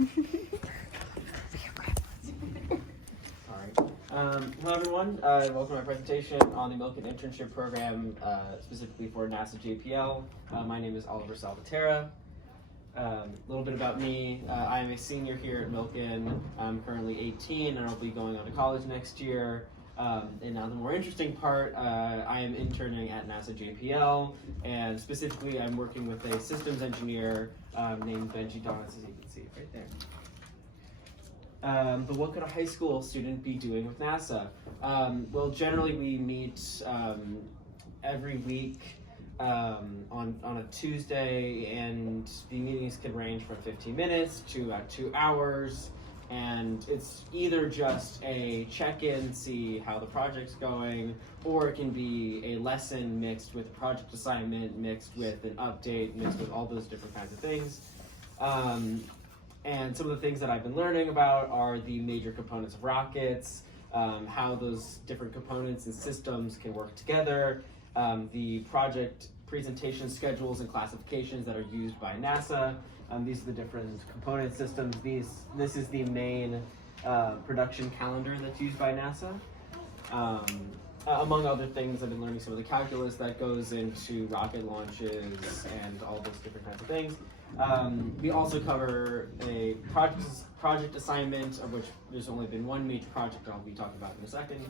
Hello everyone, welcome to my presentation on the Milk and Internship Program, specifically for NASA JPL. My name is Oliver Salvatierra. A little bit about me, I am a senior here at Milken. I'm currently 18 and I'll be going on to college next year. And now the more interesting part, I am interning at NASA JPL, and specifically I'm working with a systems engineer named Benji Donis, as you can see right there. But what could a high school student be doing with NASA? Well, generally we meet every week on a Tuesday, and the meetings can range from 15 minutes to 2 hours, and it's either just a check-in, see how the project's going, or it can be a lesson mixed with a project assignment, mixed with an update, mixed with all those different kinds of things. And some of the things that I've been learning about are the major components of rockets, how those different components and systems can work together, the project presentation schedules and classifications that are used by NASA. These are the different component systems. This is the main production calendar that's used by NASA. Among other things, I've been learning some of the calculus that goes into rocket launches and all those different kinds of things. We also cover a project assignment, of which there's only been one major project I'll be talking about in a second.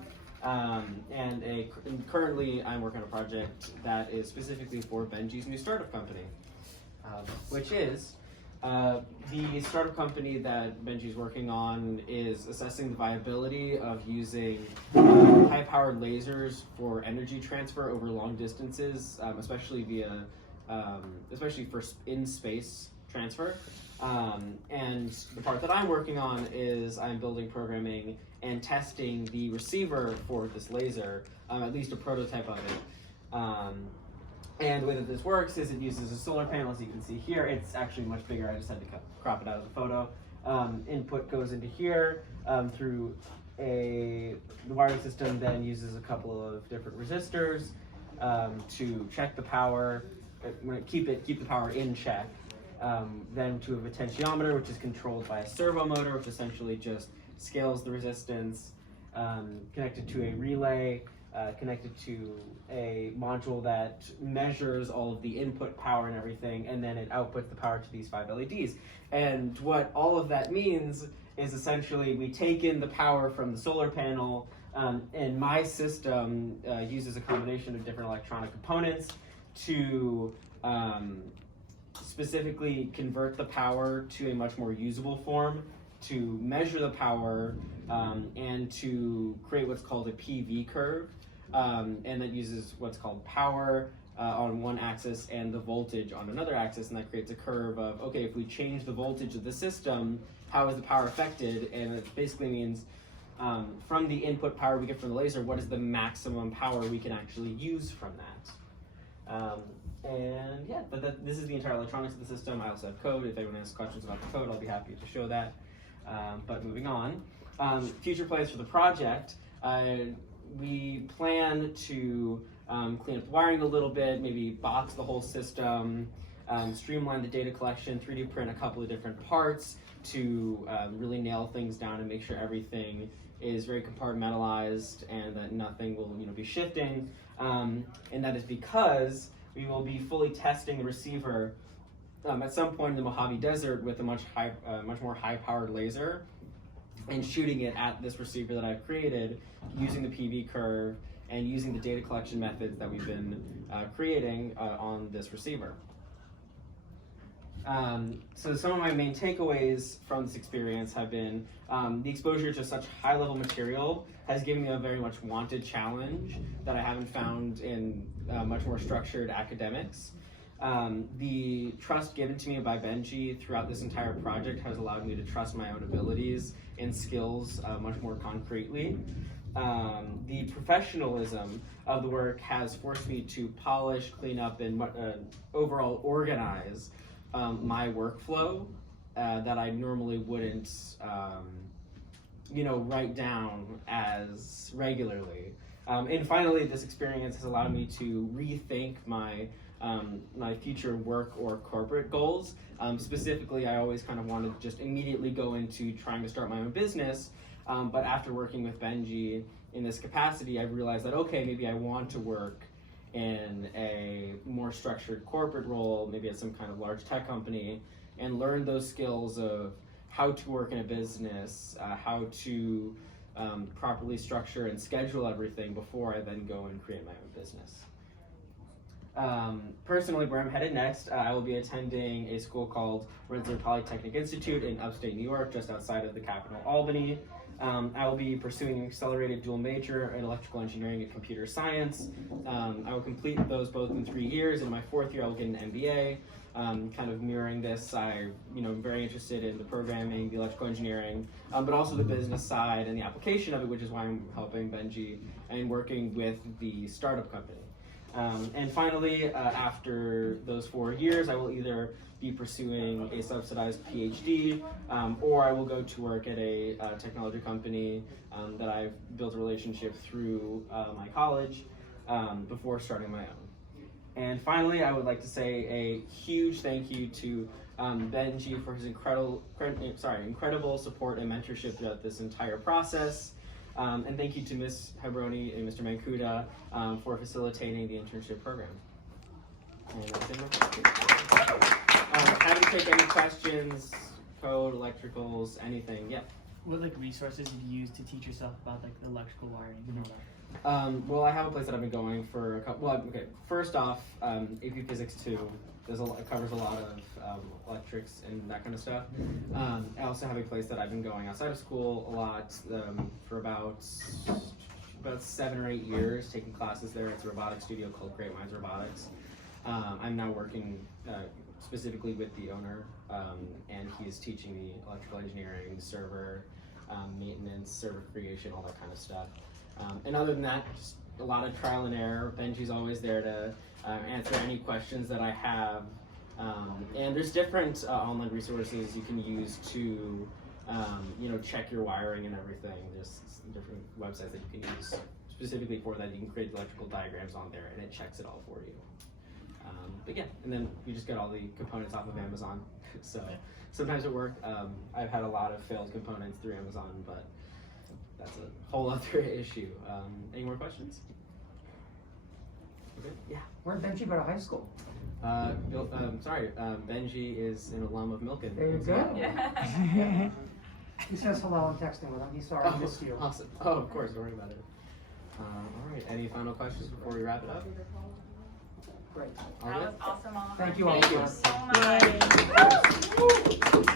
And currently I'm working on a project that is specifically for Benji's new startup company, which is the startup company that Benji's working on is assessing the viability of using high-powered lasers for energy transfer over long distances, especially for in-space transfer. And the part that I'm working on is I'm building, programming, and testing the receiver for this laser, at least a prototype of it. And the way that this works is it uses a solar panel, as you can see here. It's actually much bigger. I just had to crop it out of the photo. Input goes into here through the wiring system, then uses a couple of different resistors to check the power, keep the power in check. Then to a potentiometer, which is controlled by a servo motor, which essentially just scales the resistance, connected to a relay, connected to a module that measures all of the input power and everything, and then it outputs the power to these 5 LEDs. And what all of that means is essentially we take in the power from the solar panel, and my system uses a combination of different electronic components to specifically convert the power to a much more usable form, to measure the power, and to create what's called a PV curve. And that uses what's called power on one axis and the voltage on another axis, and that creates a curve of, okay, if we change the voltage of the system, how is the power affected? And it basically means from the input power we get from the laser, what is the maximum power we can actually use from that? And yeah, but this is the entire electronics of the system. I also have code. If anyone has questions about the code, I'll be happy to show that. But moving on, future plans for the project. We plan to clean up the wiring a little bit, maybe box the whole system, streamline the data collection, 3D print a couple of different parts to really nail things down and make sure everything is very compartmentalized and that nothing will be shifting. And that is because we will be fully testing the receiver at some point in the Mojave Desert with a much more high-powered laser, and shooting it at this receiver that I've created using the PV curve and using the data collection methods that we've been creating on this receiver. So some of my main takeaways from this experience have been the exposure to such high-level material has given me a very much wanted challenge that I haven't found in much more structured academics. The trust given to me by Benji throughout this entire project has allowed me to trust my own abilities and skills much more concretely. The professionalism of the work has forced me to polish, clean up, and overall organize my workflow that I normally wouldn't write down as regularly. And finally, this experience has allowed me to rethink my my future work or corporate goals. Specifically, I always kind of wanted to just immediately go into trying to start my own business, but after working with Benji in this capacity, I realized that, okay, maybe I want to work in a more structured corporate role, maybe at some kind of large tech company, and learn those skills of how to work in a business, how to properly structure and schedule everything before I then go and create my own business. Personally, where I'm headed next, I will be attending a school called Rensselaer Polytechnic Institute in upstate New York, just outside of the capital, Albany. I will be pursuing an accelerated dual major in electrical engineering and computer science. I will complete those both in 3 years. In my 4th year, I will get an MBA. Kind of mirroring this, I'm very interested in the programming, the electrical engineering, but also the business side and the application of it, which is why I'm helping Benji and working with the startup company. And finally, after those 4 years, I will either be pursuing a subsidized PhD, or I will go to work at a technology company that I've built a relationship through my college before starting my own. And finally, I would like to say a huge thank you to Benji for his incredible support and mentorship throughout this entire process. And thank you to Ms. Hebroni and Mr. Mancuda for facilitating the internship program. And that's it. Happy to take any questions, code, electricals, anything. Yeah. What resources did you use to teach yourself about the electrical wiring and all that? Well, I have a place that I've been going for a couple. Well, okay. First off, AP Physics 2. It covers a lot of electrics and that kind of stuff. I also have a place that I've been going outside of school a lot for about 7 or 8 years, taking classes there. It's a robotics studio called Great Minds Robotics. I'm now working specifically with the owner, and he's teaching me electrical engineering, server maintenance, server creation, all that kind of stuff. And other than that, just a lot of trial and error. Benji's always there to answer any questions that I have. And there's different online resources you can use to, check your wiring and everything. There's different websites that you can use specifically for that. You can create electrical diagrams on there, and it checks it all for you. But yeah, and then you just get all the components off of Amazon. So sometimes it worked. I've had a lot of failed components through Amazon, but that's a whole other issue. Any more questions? Okay. Yeah. Where did Benji go to high school? Benji is an alum of Milken. There you go. Yeah. He says hello, I'm texting with him. He's sorry I missed you. Awesome. Oh, of course, don't worry about it. All right, any final questions before we wrap it up? Great. All That good? was awesome, Oliver. Thank you all. Thank you so much.